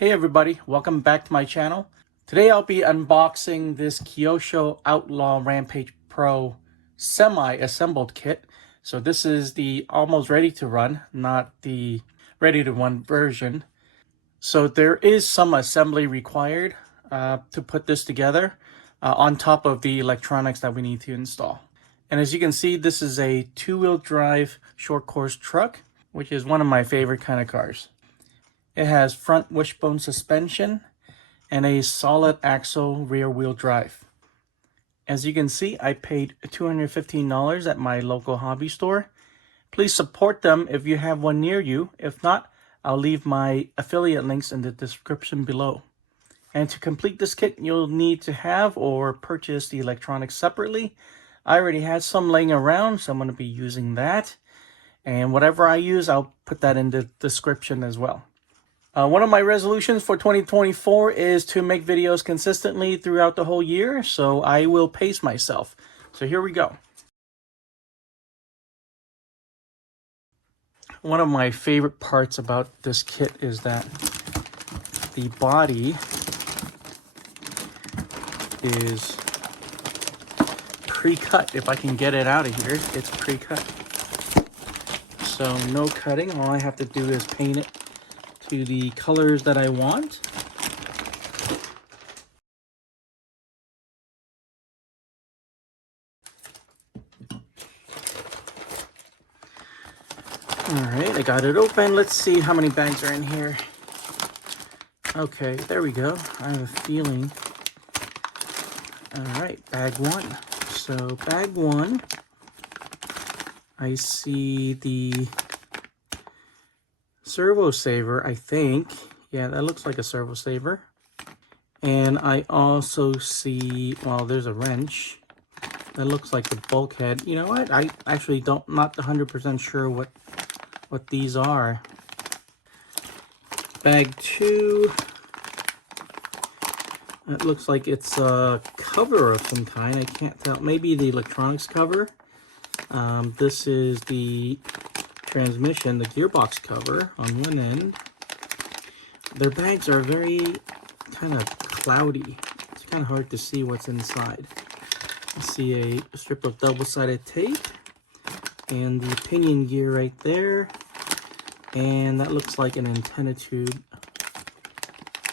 Hey everybody, welcome back to my channel. Today I'll be unboxing this Kyosho Outlaw Rampage Pro semi-assembled kit. So this is the almost ready to run, not the ready to run version. So there is some assembly required to put this together on top of the electronics that we need to install. And as you can see, this is a two-wheel drive short course truck, which is one of my favorite kind of cars. It has front wishbone suspension and a solid axle rear wheel drive. As you can see, I paid $215 at my local hobby store. Please support them if you have one near you. If not, I'll leave my affiliate links in the description below. And to complete this kit, you'll need to have or purchase the electronics separately. I already had some laying around, so I'm going to be using that. And whatever I use, I'll put that in the description as well. One of my resolutions for 2024 is to make videos consistently throughout the whole year, so I will pace myself. So here we go. One of my favorite parts about this kit is that the body is pre-cut. If I can get it out of here, it's pre-cut. So no cutting. All I have to do is paint it to the colors that I want. Alright, I got it open. Let's see how many bags are in here. Okay, there we go. I have a feeling. Alright, bag one. So bag one, I see the servo saver, I think. Yeah, that looks like a servo saver. And I also see, well, there's a wrench. That looks like the bulkhead. You know what? I actually not 100% sure what these are. Bag two. It looks like it's a cover of some kind. I can't tell. Maybe the electronics cover. This is the transmission, the gearbox cover on one end. Their bags are very kind of cloudy. It's kind of hard to see what's inside. I see a strip of double-sided tape and the pinion gear right there, and that looks like an antenna tube.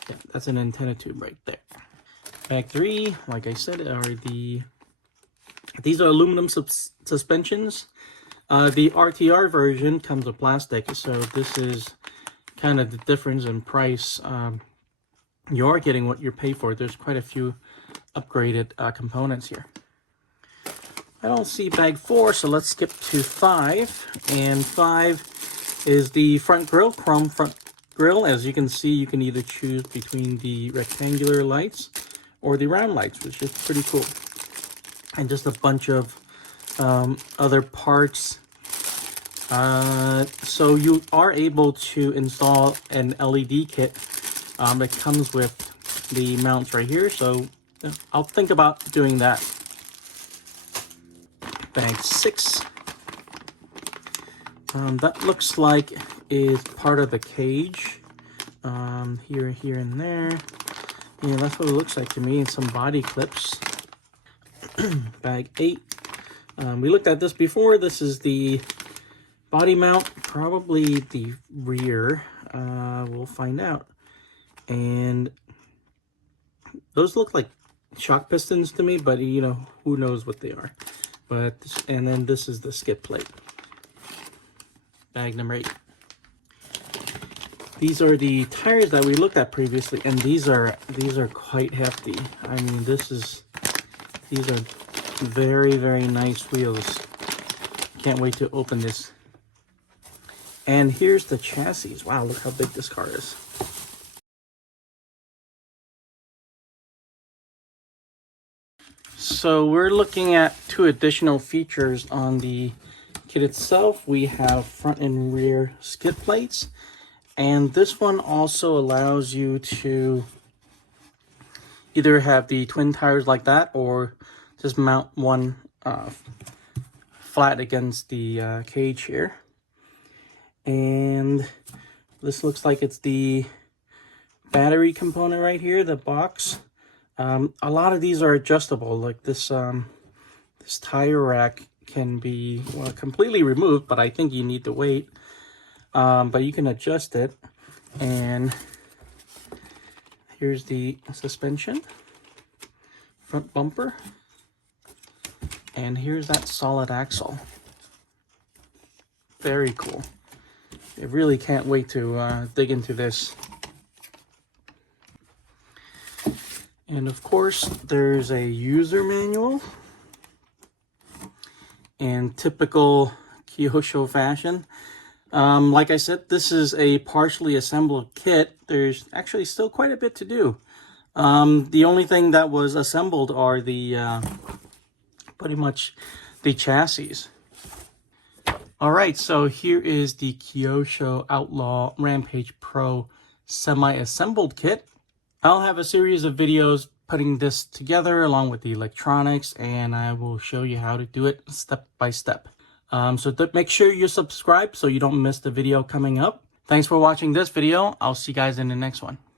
Yeah, that's an antenna tube right there. Bag three, like I said, these are aluminum suspensions. The RTR version comes with plastic, so this is kind of the difference in price. You are getting what you pay for. There's quite a few upgraded components here. I don't see bag four, so let's skip to five. And five is the front grille, chrome front grille. As you can see, you can either choose between the rectangular lights or the round lights, which is pretty cool. And just a bunch of other parts. So you are able to install an LED kit that comes with the mounts right here. So I'll think about doing that. Bag six. That looks like is part of the cage. Here and there. Yeah, that's what it looks like to me. And some body clips. Bag eight. We looked at this before. This is the body mount, probably the rear. We'll find out. And those look like shock pistons to me, but you know, who knows what they are. But and then this is the skid plate. Bag number eight. These are the tires that we looked at previously, and these are quite hefty. I mean, these are very, very nice wheels. Can't wait to open this. And here's the chassis. Wow, look how big this car is. So we're looking at two additional features on the kit itself. We have front and rear skid plates. And this one also allows you to either have the twin tires like that or just mount one flat against the cage here. And this looks like it's the battery component right here, the box. A lot of these are adjustable, like this this tire rack can be, well, completely removed, but I think you need the weight. But you can adjust it. And here's the suspension, front bumper, and here's that solid axle. Very cool. I really can't wait to dig into this. And of course, there's a user manual. In typical Kyosho fashion, like I said, this is a partially assembled kit. There's actually still quite a bit to do. The only thing that was assembled are the pretty much the chassis. All right, so here is the Kyosho Outlaw Rampage Pro semi-assembled kit. I'll have a series of videos putting this together along with the electronics, and I will show you how to do it step by step. So make sure you subscribe so you don't miss the video coming up. Thanks for watching this video. I'll see you guys in the next one.